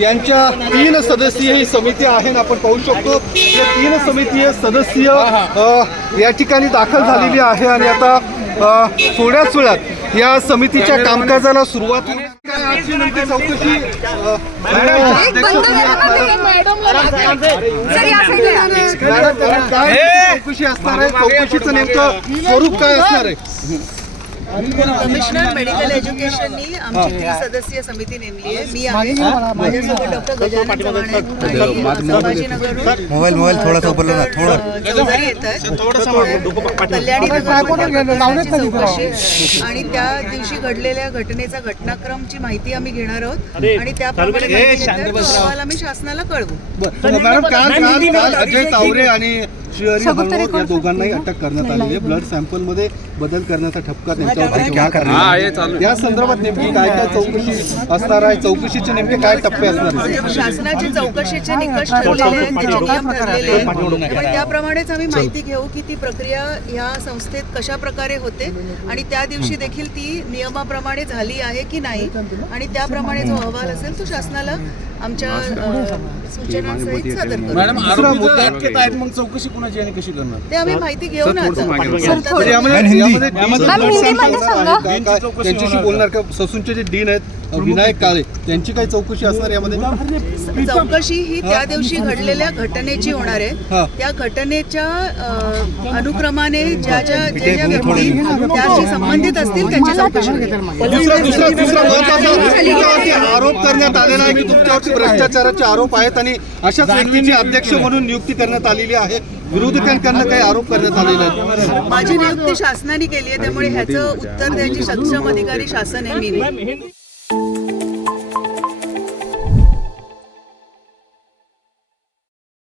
यांच्या 3 सदस्यीय ही समिती आहे ना, आपण पाहू शकतो या 3 समितीय सदस्य या ठिकाणी दाखल झालेली आहे आणि आता थोड्याच वेळात या समितीच्या कामकाजाला सुरुवात होईल. आजची नेमकी चौकशी चौकशी असणार आहे, चौकशीचं नेमकं स्वरूप काय असणार आहे? कमिशनर मेडिकल एज्युकेशननी आमची 3 सदस्यीय समिती नेमली आहे. मी आहे, माझ्यासोबत डॉक्टर गजानन चव्हाण आहेत आणि संभाजीनगरहून मोबाईल थोडासा बोलला ना, थोडं चौधरी येत आहेत. कल्याणी नगरची चौकशी आणि त्या दिवशी घडलेल्या घटनेचा घटनाक्रमची माहिती आम्ही घेणार आहोत आणि त्याप्रमाणे अहवाल आम्ही शासनाला कळवू. मॅडम, काल अजय तावरे आणि श्रीहरी हळवद या दोघांनाही अटक करण्यात आली आहे. ब्लड सॅम्पल मध्ये बदल करण्याचा ठपका त्यांच्यावर या संदर्भात नेमकी काय काय चौकशी असणार आहे? चौकशीचे नेमके काय टप्पे असणार आहेत? शासनाचे चौकशीचे निकष ठरलेले आहेत, त्याचे नियम ठरलेले आहेत आणि त्याप्रमाणेच आम्ही माहिती घेऊ की ती प्रक्रिया ह्या संस्थेत कशा प्रकारे होते आणि त्या दिवशी देखील ती नियमाप्रमाणे झाली आहे की नाही आणि त्याप्रमाणे जो अहवाल असेल तो शासनाला आमच्या सूचनांसहित सादर करू. मग चौकशी कोणाची आणि कशी करणार ते आम्ही माहिती घेऊ ना आता. त्यांच्याशी बोलणार का? ससूनचे जे डीन आहेत विनायक काळे, त्यांची काही चौकशी असणार यामध्ये? चौकशी ही त्या दिवशी घडलेल्या घटनेची होणार आहे. त्या घटनेच्या अनुक्रमाने ज्या व्यक्ती त्याशी संबंधित असतील त्यांची चौकशी होईल. दुसरा महत्त्वाचा आरोप करण्यात आलेला आहे की तुमच्यावरती भ्रष्टाचाराचे आरोप आहेत आणि अशाच व्यक्तीची अध्यक्ष म्हणून नियुक्ती करण्यात आलेली आहे. विरोधकांकडून काही आरोप करण्यात आलेले आहेत. माझी नियुक्ती शासनाने केली आहे, त्यामुळे ह्याचं उत्तर द्यायची सक्षम अधिकारी शासन आहे, मी नाही.